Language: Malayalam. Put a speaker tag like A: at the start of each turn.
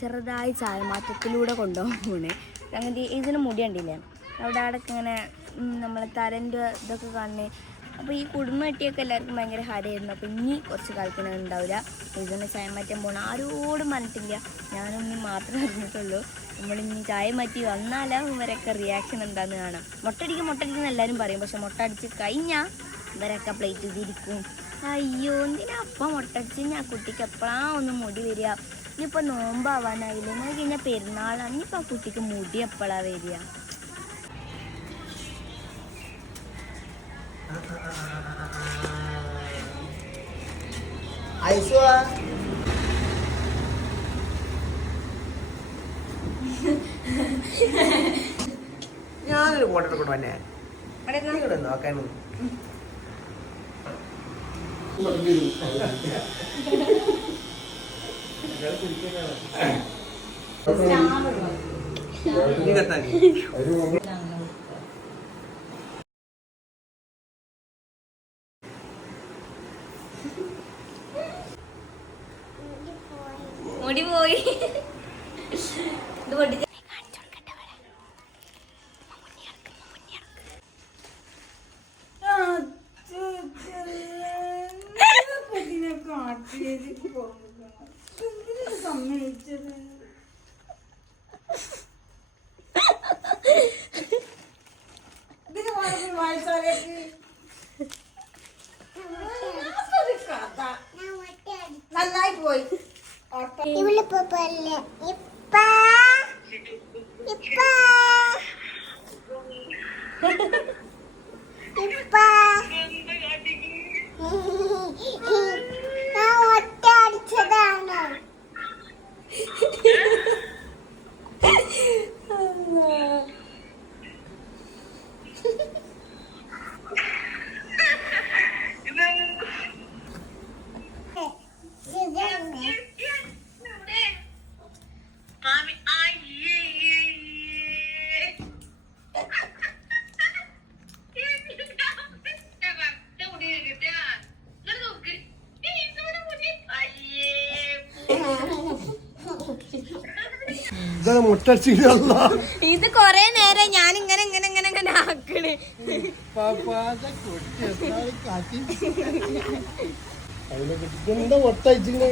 A: ചെറുതായി ചായമാറ്റത്തിലൂടെ കൊണ്ടുപോകണേ അങ്ങനെ ഏസിന് മുടി കണ്ടില്ലേ? അവിടെ അവിടെയൊക്കെ ഇങ്ങനെ നമ്മളെ തരന്റെ ഇതൊക്കെ കാണണേ അപ്പോൾ ഈ കുടുംബ കെട്ടിയൊക്കെ എല്ലാവർക്കും ഭയങ്കര ഹരമായിരുന്നു അപ്പോൾ ഇനി കുറച്ച് കാലത്തിന് ഉണ്ടാവില്ല. ഇതിന് ചായ മാറ്റാൻ പോകണം ആരോടും മനസ്സില്ല ഞാനൊന്നും മാത്രം അറിഞ്ഞിട്ടുള്ളൂ. നമ്മളിനി ചായ മാറ്റി വന്നാലാ ഇവരൊക്കെ റിയാക്ഷൻ എന്താന്ന് കാണാം. മുട്ടടിക്കും മുട്ടടിക്കും എല്ലാവരും പറയും. പക്ഷെ മുട്ട അടിച്ച് കഴിഞ്ഞാൽ ഇവരൊക്കെ പ്ലേറ്റ് തിരിക്കും അയ്യോ എന്തിനാ അപ്പം മുട്ടടിച്ച് ഞാൻ കുട്ടിക്ക് എപ്പോഴാ ഒന്ന് മുടി വരിക? ഇനിയിപ്പോൾ നോമ്പാവാനായില്ല? ഞാൻ കഴിഞ്ഞാൽ പെരുന്നാളാണ് ഇനിയിപ്പോൾ ആ കുട്ടിക്ക് മുടി എപ്പോഴാണ് വരിക?
B: ഞാനൊരു ഫോട്ടോ എടുക്കട്ടെ തന്നെ ഇവിടെ നോക്കാനും നീ കട്ടാക്കി
A: മുടി പോയി. ഇത് പൊട്ടിച്ച്
C: നന്നായി പോയി
D: ഇവളിപ്പോ പോലെ ഇപ്പ ഇപ്പ. ഇപ്പ.
A: ഇത് കൊറേ നേരം ഞാൻ ഇങ്ങനെ ഇങ്ങനെ ഇങ്ങനെ ഇങ്ങനെ ആക്കണേ.
B: എന്താ ഒട്ടയച്ചിങ്ങനെ